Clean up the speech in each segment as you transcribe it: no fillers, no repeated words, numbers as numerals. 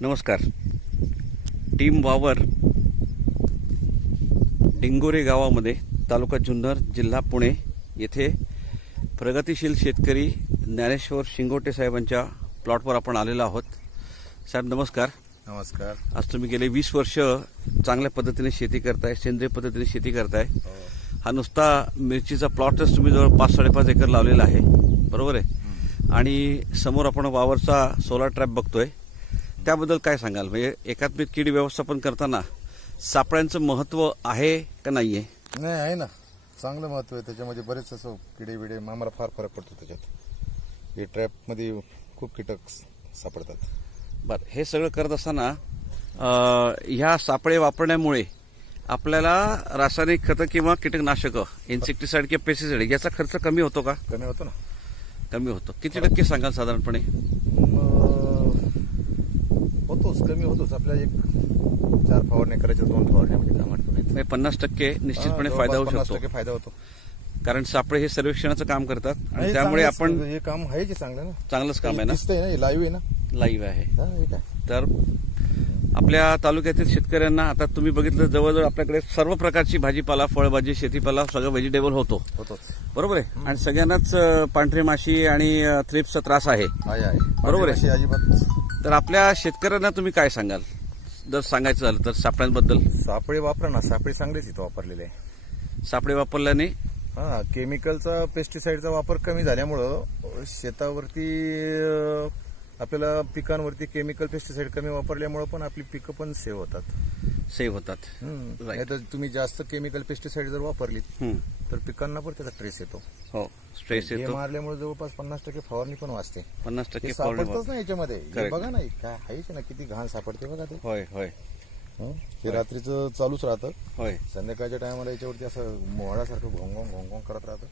नमस्कार. टीम वावर डिंगोरे गावामध्ये तालुका जुन्नर जिल्हा पुणे येथे प्रगतिशील शेतकरी ज्ञानेश्वर शिंगोटे साहेबांच्या प्लॉटवर आपण आलेलो आहोत. साहेब नमस्कार. नमस्कार. आज तुम्ही गेले 20 वर्ष चांगल्या पद्धतीने शेती करताय, सेंद्रिय पद्धतीने शेती करताय. हा नुसता मिरचीचा प्लॉटच तुम्ही जवळ 5-5.5 एकर लावलेला आहे, बरोबर आहे? आणि समोर आपण वावरचा सोलार ट्रॅप बघतोय, त्याबद्दल काय सांगाल? म्हणजे एकात्मिक कीड व्यवस्थापन करताना सापळ्यांचं महत्व आहे का नाहीये? नाही, आहे ना, चांगलं महत्व आहे त्याच्यामध्ये. बरेच असं किडे बिडे आम्हाला फार फरक पडतो त्याच्यात. हे ट्रॅपमध्ये खूप कीटक सापडतात. बरं, हे सगळं करत असताना ह्या सापळे वापरण्यामुळे आपल्याला रासायनिक खतं किंवा कीटकनाशकं, इन्सेक्टिसाइड किंवा पेस्टिसाइड याचा खर्च कमी होतो का? कमी होतो ना. कमी होतो. किती टक्के सांगाल साधारणपणे? होतोच, कमी होतोच. आपल्याला 4 फवारण्या करायच्या, 2 फवारण्यामध्ये काम म्हणजे 50% निश्चितपणे फायदा होऊ शकतो. 50% फायदा होतो. कारण सापळे हे सर्वेक्षणाचं काम करतात आणि त्यामुळे आपण हे काम आहे की चांगलं ना, चांगलंच काम आहे ना, दिसतंय ना, हे लाईव्ह आहे ना, लाईव्ह आहे. हे काय तर आपल्या तालुक्यातील शेतकऱ्यांना आता तुम्ही बघितलं, जवळजवळ आपल्याकडे सर्व प्रकारची भाजीपाला, फळभाजी, शेतीपाला सगळं व्हेजिटेबल होतोच, बरोबर आहे? आणि सगळ्यांनाच पांढरी माशी आणि थ्रिप्सचा त्रास आहे, बरोबर आहे? अजिबात. तर आपल्या शेतकऱ्यांना तुम्ही काय सांगाल जर सांगायचं झालं तर सापळ्यांबद्दल? सापळे वापरा ना, सापळे चांगलेच इथं वापरलेले आहे. सापळे वापरल्याने केमिकलचा, पेस्टिसाइडचा वापर कमी झाल्यामुळं शेतावरती आपल्याला पिकांवरती केमिकल पेस्टिसाइड कमी वापरल्यामुळं पण आपली पिकं पण सेव्ह होतात. नाही तर तुम्ही जास्त केमिकल पेस्टिसाइड जर वापरली तर पिकांना पण त्याचा ट्रेस येतो. हो, स्ट्रेस येतो. मारल्यामुळे जवळपास 50% फवारणी पण वाचते. 50% सापडतच ना याच्यामध्ये. बघा ना, काय आहेच ना, किती घाण सापडते बघा ते. होय होय. हे रात्रीचं चालूच राहतं. होय, संध्याकाळच्या टायमाला याच्यावरती असं मोहळासारखं घोंगोंग घोंगोंग करत राहतं.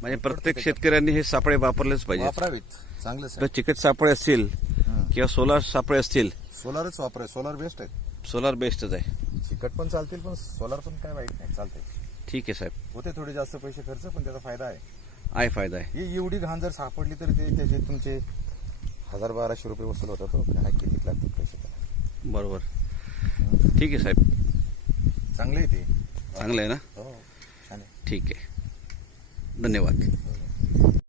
म्हणजे प्रत्येक शेतकऱ्यांनी हे सापळे वापरलेच पाहिजे. वापरावीत, चांगलं. चिकट सापळे असतील किंवा सोलार सापळे असतील, सोलारच वापराय. सोलार बेस्ट आहे. सोलार बेस्टच आहे. चिकट पण चालतील, पण सोलार पण काय वाईट नाही, चालतंय. ठीक आहे साहेब. होते थोडे जास्त पैसे खर्च, पण त्याचा फायदा आहे. फायदा आहे. ही एवढी घाण जर सापडली तर ते त्याचे तुमचे 1000-1200 रुपये वसूल होतात. काय किती लागतात पैसे त्याला? बरोबर. ठीक आहे साहेब, चांगलं आहे ते. चांगलं आहे ना? हो, छान आहे. ठीक आहे, धन्यवाद.